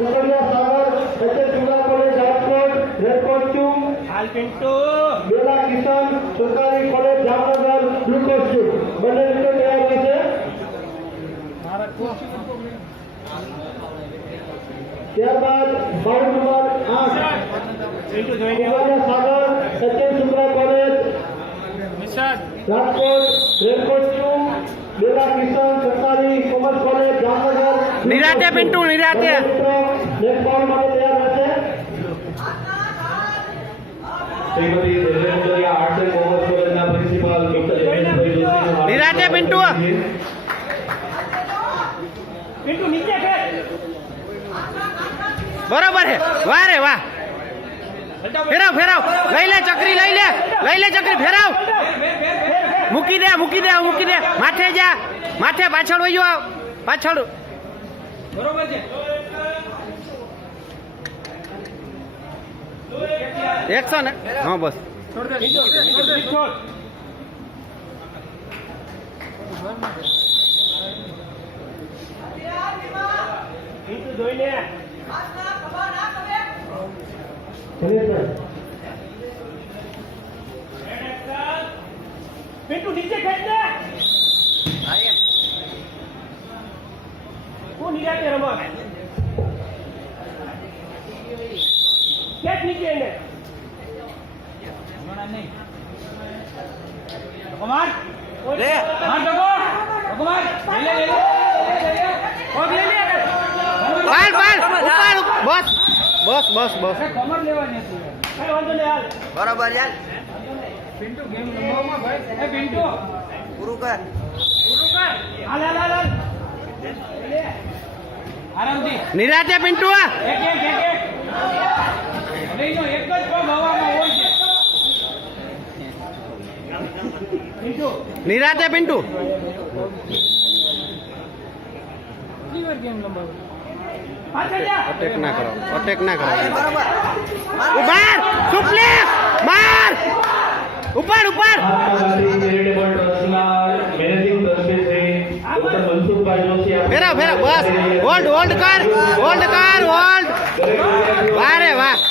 Kukadiya Sagar Sachin Suga college Rajkot red costume હાલ પિન્ટુ બેલા કિશન સરકારી college Jamnagar blue costume બંને વિકેટ તૈયાર રહેશે મારા કોચ ત્યારબાદ બાઉલ નંબર 8 પિન્ટુ જોઈને Kukadiya Sagar Sachin Suga college Nishad Rajkot red costume Bela Kishan સરકારી કોમર્સ કોલેજ જામનગર નિરાતે પિન્ટુ નિરાતે નેક્સ્ટ બોલ માટે તૈયાર રહેશે શ્રીમતી દેવેન્દ્રિયા આર્ટ્સ એન્ડ કોમર્સ કોલેજના પ્રિન્સિપાલ ડોક્ટર જયેશભાઈ જોશીનું નિરાતે પિન્ટુ પિન્ટુ નીચે ખેંચ બરોબર છે વાહ રે વાહ ફેરાવ ફેરાવ લઈ લે ચકરી લઈ લે ચકરી ફેરાવ મૂકી દે માથે જા માથે પાછળ વયો આવ પાછળ બરોબર છે એક્શન હા બસ છોડ દે છોડ પિન્ટુ જોઈને પિન્ટુ નીચે ખેંચ દે તું નિરાતે રમા ખેંચ નીચે એને ભગવાન લે હા ભગવાન લે પગ લે પાલ ઉપર બસ કમર લેવાની હતી કઈ વાંધો નહીં હાલ બરોબર યાર પિન્ટુ ગેમ રમવામાં ભાઈ એ પિન્ટુ પૂરું કર હાલ લે આરામથી નિરાતે પિન્ટુ એક લઈનો એક જ પગ હવામાં હોય છે પિન્ટુ નિરાતે પિન્ટુ લીવર ગેમ લંબાવ પાછળ જા અટેક ના કરો ઉભાર સુપ્લેસ માર ઉપર ચેરિટેબલ ટ્રસ્ટના managing trustee Shri doctor Mansukhbhai Joshi ફેરાવ બસ હોલ્ડ કર વાહ રે વાહ